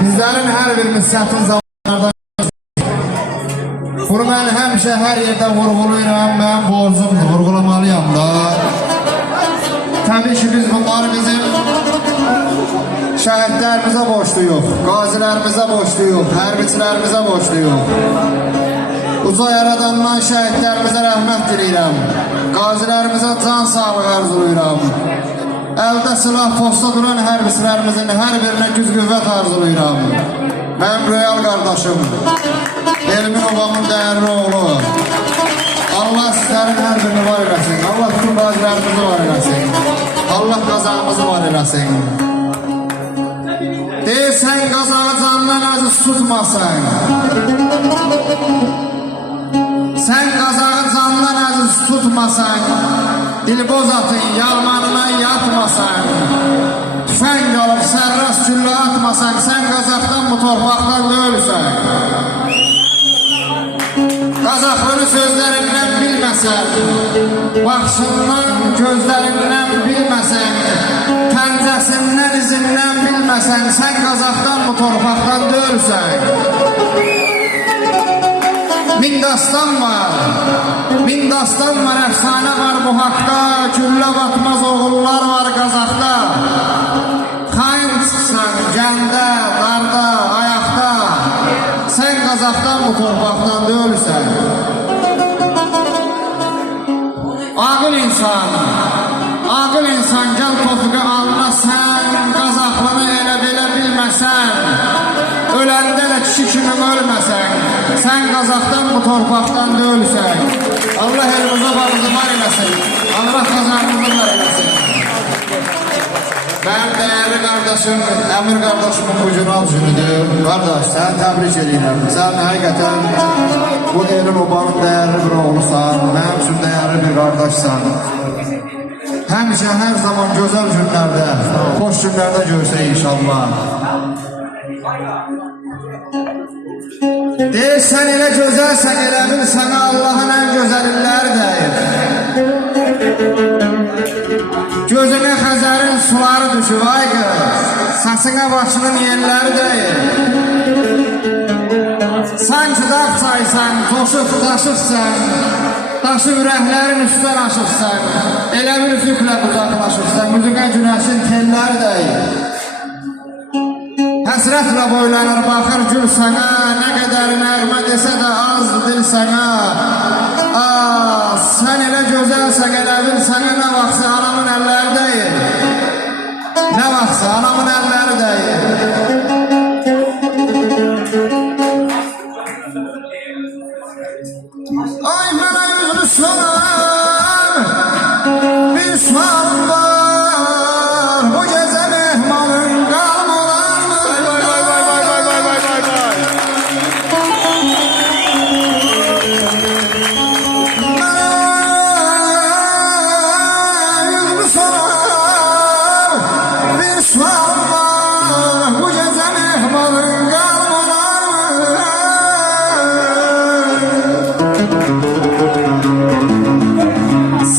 Bizlerin her birimiz çətin zamanlardan bunu mən həmişə hər yerdə vurğulayıram, mən borcumdur, vurğulamalıyam da. Təbii ki biz bunları bizim şəhidlərimizə borçluyuq, qazilərimizə borçluyuq, hərbiçilərimizə borçluyuq. Uca yaradandan şəhidlərimizə rəhmət diləyirəm, qazilərimizə can sağlığı arzulayıram. Əldə silah posta duran hərbiçilərimizin hər birinə güc qüvvət arzulayıram. Mənim Röyal qardaşım, Elmin obamın dəyərli oğlu. Allah sizlərin hər birini var eləsin, Allah bütün qazilərimizi var eləsin, Allah qazağımızı var eləsin. Deyirsən qazağı candan aziz tutmasan, sen qazağı candan aziz tutmasan, dilboz atın yağmanına yatmasan, tüfəng alıb sərras güllə atmasan, sen qazaqdan bu torpaqdan ölürsən. Qazaqlını sözlərindən bilməsən, baxışından, gözlərindən bilməsən, pəncəsindən, izindən bilməsən, sen qazaqdan bu torpaqdan ölürsən. Min dastan var, əfsanə var bu haqda, güllə batmaz oğullar var qazaqda. Xain çıxsan, gəndə, darda, ayaqda, sen qazaqdan bu torpaqdan da ölürsən. Ağıl insan gəl tofiqə alma, sən qazaqlını elə belə bilməsən, öləndə də kişi kimi ölməsən, sen qazaqdan bu torpaqdan da ölürsən. Allah elimizə bağımızı var eləsin, Allah qazağımızı var eləsin. Benim değerli kardeşim, Emir kardeşimin bu günah günüdür. Kardeş, sen tebrik edirəm. Sen həqiqətən bu elin obanın değerli bir oğlusan, mənim üçün değerli bir kardeşsan. Həmişə hər zaman gözəl günlərdə, xoş günlərdə görsək inşallah. Deyirsən elə gözəlsən, elə bil sənə Allahın ən gözəl illəri dəyir. Gözüne Xəzərin suları düşüb ay qız, səsine başının yerləri deyil. Sanki dağ çaysan, coşub daşıbsan, daşı ürəklərin üstdən aşıbsan, elə bir üfüqlə uzaqlaşıbsan, müzüqə günəşin telləri deyil. Həsrətlə boylanır, baxır gül sənə, nə qədər nəğmə desə də az dil sənə. Sen elə gözəlsən, elə bil sənə nə vaxtsa anamın əlləri deyil. Nə vaxtsa anamın əlləri deyil. Ay mənə üzünü sorar, bir sualım var, bu gecə mehmanın qalmalar mı?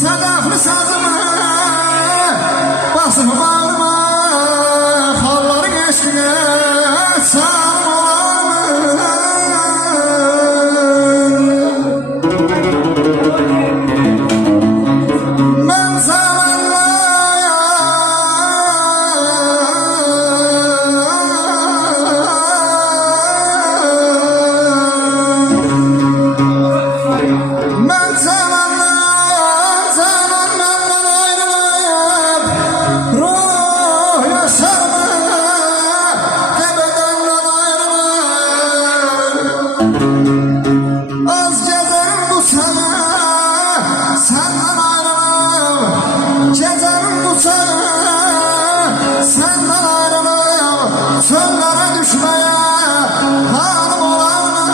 Sadaqlı sazıma basıb bağırma, xalların eşkinə sağım olarmı? Mən az gəzərim bu sənə, səndən ayrılam. Gəzərim bu sənə, səndən ayrılam. Sönlərə düşməyə halım olarmı?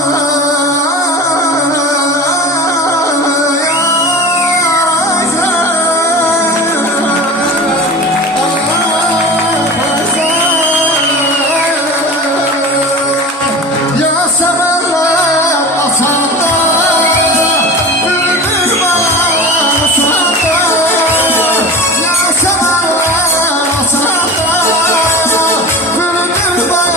Ya severler asanda, bülbül var asanda. Ya severler asanda, bülbül var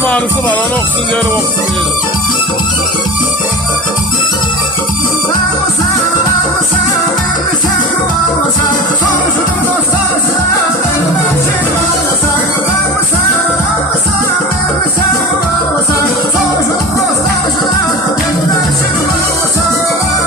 mahnısı var, onu okusun diyorum, okusun diyorum.